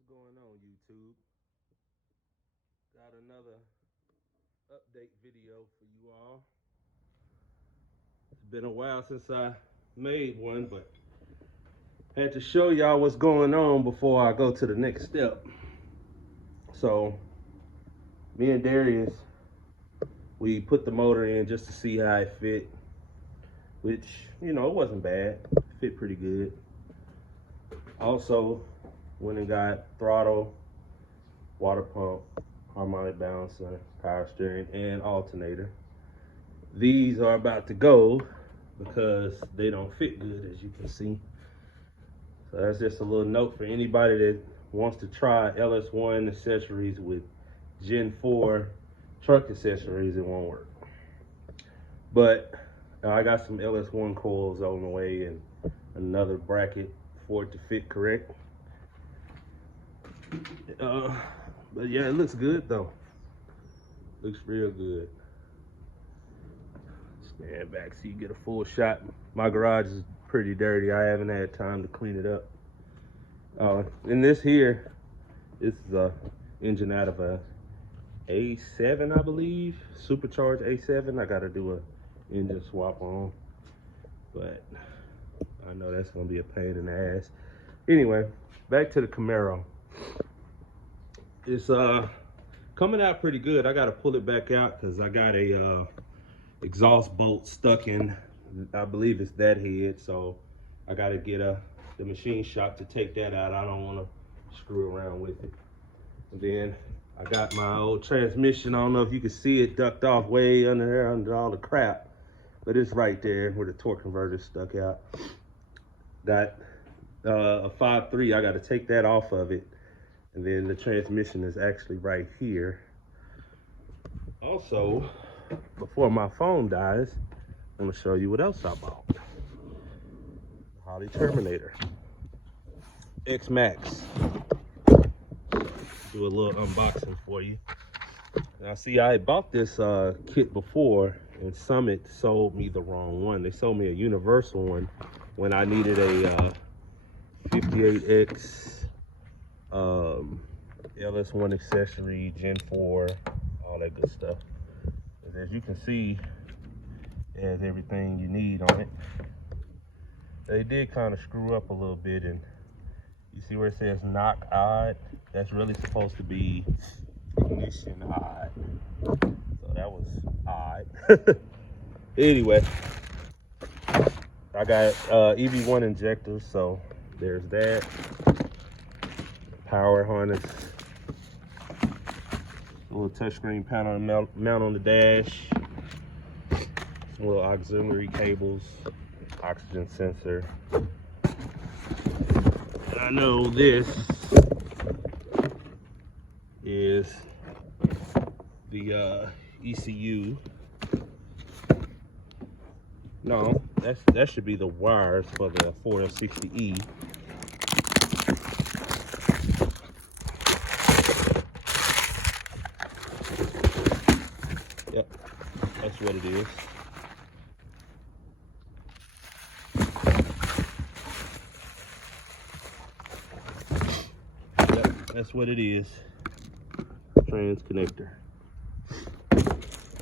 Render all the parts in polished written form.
What's going on, YouTube? Got another update video for you all. It's been a while since I made one, but had to show y'all what's going on before I go to the next step. So me and Darius, we put the motor in just to see how it fit, which, you know, it wasn't bad. It fit pretty good. Also went and got throttle, water pump, harmonic balancer, power steering, and alternator. These are about to go because they don't fit good, as you can see. So that's just a little note for anybody that wants to try LS1 accessories with Gen 4 truck accessories. It won't work. But I got some LS1 coils on the way and another bracket for it to fit correct. But yeah, it looks good though. Looks real good. Stand back so you get a full shot. My garage is pretty dirty. I haven't had time to clean it up. And this here, this is a engine out of a A7, I believe, supercharged A7. I got to do a engine swap on, but I know that's gonna be a pain in the ass. Anyway, back to the Camaro. It's coming out pretty good. I got to pull it back out because I got a exhaust bolt stuck in, I believe it's that head, so I got to get the machine shop to take that out. I don't want to screw around with it. And then I got my old transmission. I don't know if you can see it, ducked off way under there under all the crap, but it's right there where the torque converter stuck out. Got a 5.3. I got to take that off of it, and then the transmission is actually right here. Also, before my phone dies, I'm gonna show you what else I bought. Holley Terminator X Max. Do a little unboxing for you. Now see, I bought this kit before, and Summit sold me the wrong one. They sold me a universal one when I needed a 58X LS1 accessory, Gen 4, all that good stuff. As you can see, it has everything you need on it. They did kind of screw up a little bit, and you see where it says knock odd? That's really supposed to be ignition odd. So that was odd. Anyway, I got EV1 injectors, so there's that. Power harness. A little touchscreen panel to mount on the dash. Some little auxiliary cables, oxygen sensor. And I know this is the ECU. No, that should be the wires for the 4L60E. Yep, that's what it is. Yep, that's what it is. Trans connector.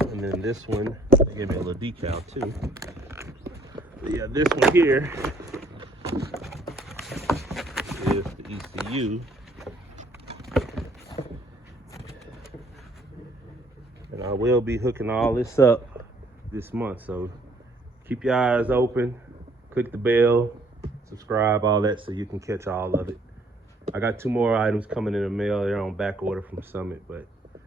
And then this one, they gave me a little decal too. But yeah, this one here is the ECU. And I will be hooking all this up this month, so keep your eyes open, click the bell, subscribe, all that, so you can catch all of it. I got 2 more items coming in the mail. They're on back order from Summit, but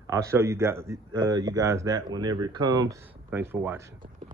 I'll show you guys that whenever it comes. Thanks for watching.